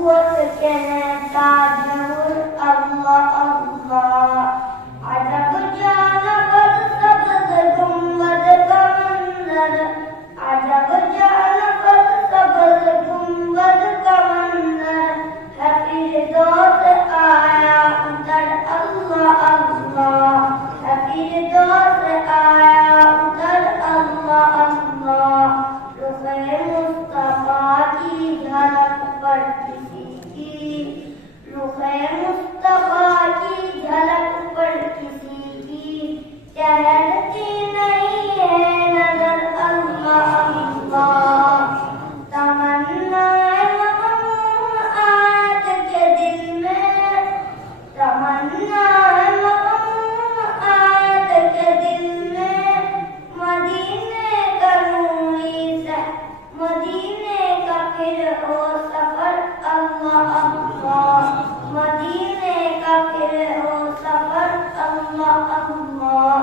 नबूवत कहता जरूर अल्लाह अल्लाह। अजब जानवर सब्ज़ गुंबद का मंज़र, अजब जानवर सब्ज़ गुंबद का मंज़र, है फिरदौस आया उतर अल्लाह अल्लाह, है फिरदौस आया उतर अल्लाह अल्लाह। रुख़-ए मुस्तफ़ा की झलक पर किसी की, रुख़-ए मुस्तफ़ा की झलक पर किसी की टहलती नहीं है नज़र अल्लाह अल्लाह। तमन्नाए मग़मूम आयत के दिल में, तमन्नाए मग़मूम आयत के दिल में, मदीने का नूरी से मदीने का फिर हो सफर अल्लाह अल्लाह, मदीने का फिर हो सफर अल्लाह अल्लाह।